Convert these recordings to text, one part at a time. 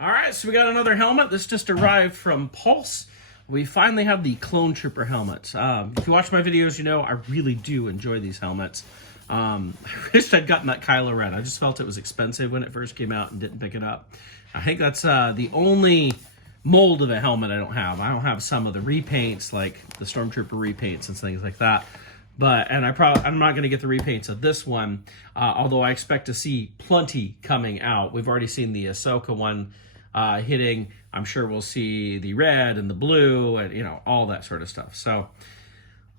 All right, so we got another helmet. This just arrived from Pulse. We finally have the Clonetrooper helmets. If you watch my videos, you know I really do enjoy these helmets. I wished I'd gotten that Kylo Ren. I just felt it was expensive when it first came out and didn't pick it up. I think that's the only mold of a helmet I don't have. I don't have some of the repaints, like the Stormtrooper repaints and things like that. I'm not going to get the repaints of this one, although I expect to see plenty coming out. We've already seen the Ahsoka one hitting. I'm sure we'll see the red and the blue and, you know, all that sort of stuff. So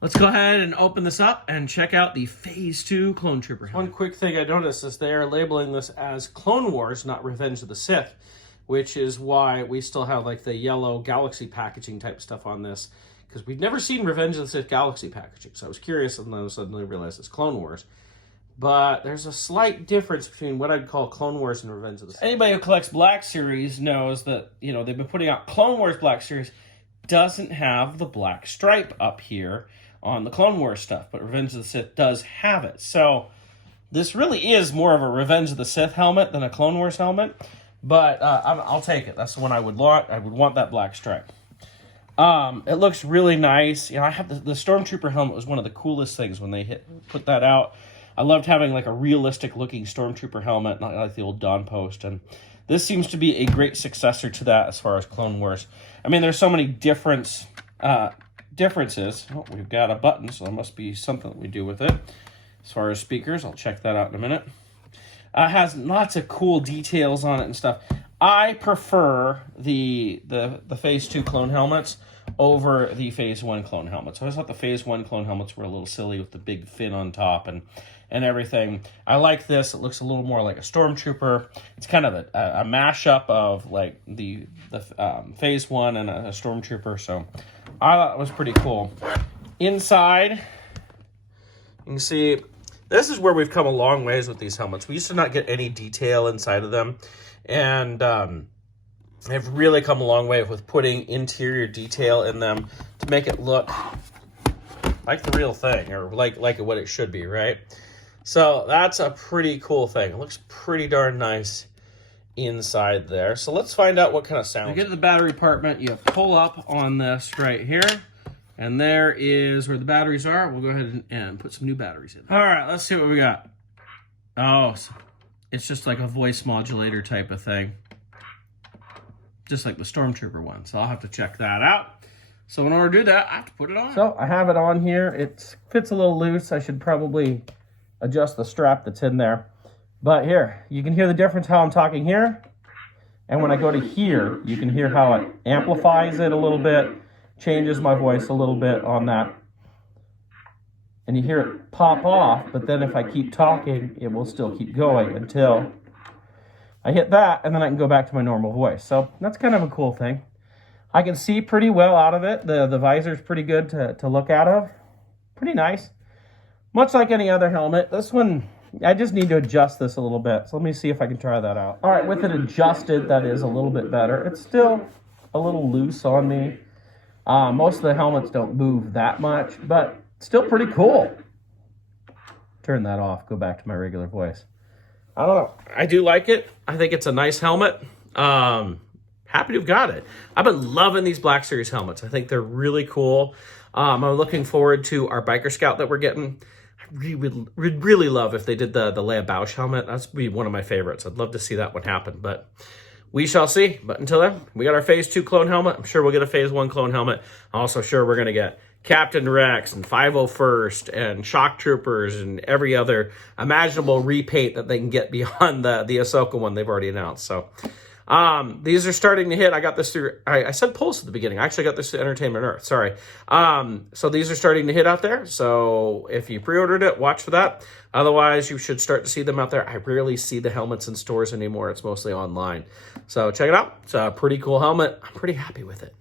let's go ahead and open this up and check out the Phase 2 Clonetrooper. One quick thing I noticed is they're labeling this as Clone Wars, not Revenge of the Sith, which is why we still have like the yellow Galaxy packaging type stuff on this, because we've never seen Revenge of the Sith Galaxy packaging. So I was curious, and then I suddenly realized it's Clone Wars. But there's a slight difference between what I'd call Clone Wars and Revenge of the Sith. Anybody who collects Black Series knows that, you know, they've been putting out Clone Wars Black Series doesn't have the black stripe up here on the Clone Wars stuff, but Revenge of the Sith does have it. So this really is more of a Revenge of the Sith helmet than a Clone Wars helmet, but I'll take it. That's the one I would want. I would want that black stripe. It looks really nice. You know, I have the Stormtrooper helmet was one of the coolest things when they put that out. I loved having like a realistic looking Stormtrooper helmet, not like the old Dawn Post, and this seems to be a great successor to that as far as Clone Wars. I mean, there's so many differences. Oh, we've got a button, so there must be something that we do with it. As far as speakers, I'll check that out in a minute. It has lots of cool details on it and stuff. I prefer the Phase 2 clone helmets over the Phase 1 clone helmets. I always thought the Phase 1 clone helmets were a little silly with the big fin on top and everything. I like this. It looks a little more like a Stormtrooper. It's kind of a mashup of like the Phase 1 and a Stormtrooper, so I thought it was pretty cool. Inside, you can see, this is where we've come a long ways with these helmets. We used to not get any detail inside of them, and they've really come a long way with putting interior detail in them to make it look like the real thing, or like what it should be, right? So that's a pretty cool thing. It looks pretty darn nice inside there. So let's find out what kind of sound. You get to the battery compartment, you pull up on this right here, and there is where the batteries are. We'll go ahead and put some new batteries in. All right, let's see what we got. Oh, it's just like a voice modulator type of thing, just like the Stormtrooper one. So I'll have to check that out. So in order to do that, I have to put it on. So I have it on here. It fits a little loose. I should probably adjust the strap that's in there. But here, you can hear the difference how I'm talking here. And when I go to here, you can hear how it amplifies it a little bit, changes my voice a little bit on that. And you hear it pop off, but then if I keep talking, it will still keep going until I hit that, and then I can go back to my normal voice. So that's kind of a cool thing. I can see pretty well out of it. The visor's pretty good to look out of. Pretty nice. Much like any other helmet, this one, I just need to adjust this a little bit. So let me see if I can try that out. All right, with it adjusted, that is a little bit better. It's still a little loose on me. Most of the helmets don't move that much, but still pretty cool. Turn that off, go back to my regular voice. I don't know. I do like it. I think it's a nice helmet. Happy to have got it. I've been loving these Black Series helmets. I think they're really cool. I'm looking forward to our Biker Scout that we're getting. I would really love if they did the Leia Bausch helmet. That's be one of my favorites. I'd love to see that one happen, but we shall see. But until then, we got our Phase 2 clone helmet. I'm sure we'll get a Phase 1 clone helmet. I'm also sure we're going to get Captain Rex and 501st and Shock Troopers and every other imaginable repaint that they can get beyond the Ahsoka one they've already announced. So these are starting to hit. I got this through, I said Pulse at the beginning. I actually got this through Entertainment Earth, sorry. So these are starting to hit out there. So if you pre-ordered it, watch for that. Otherwise, you should start to see them out there. I rarely see the helmets in stores anymore. It's mostly online. So check it out. It's a pretty cool helmet. I'm pretty happy with it.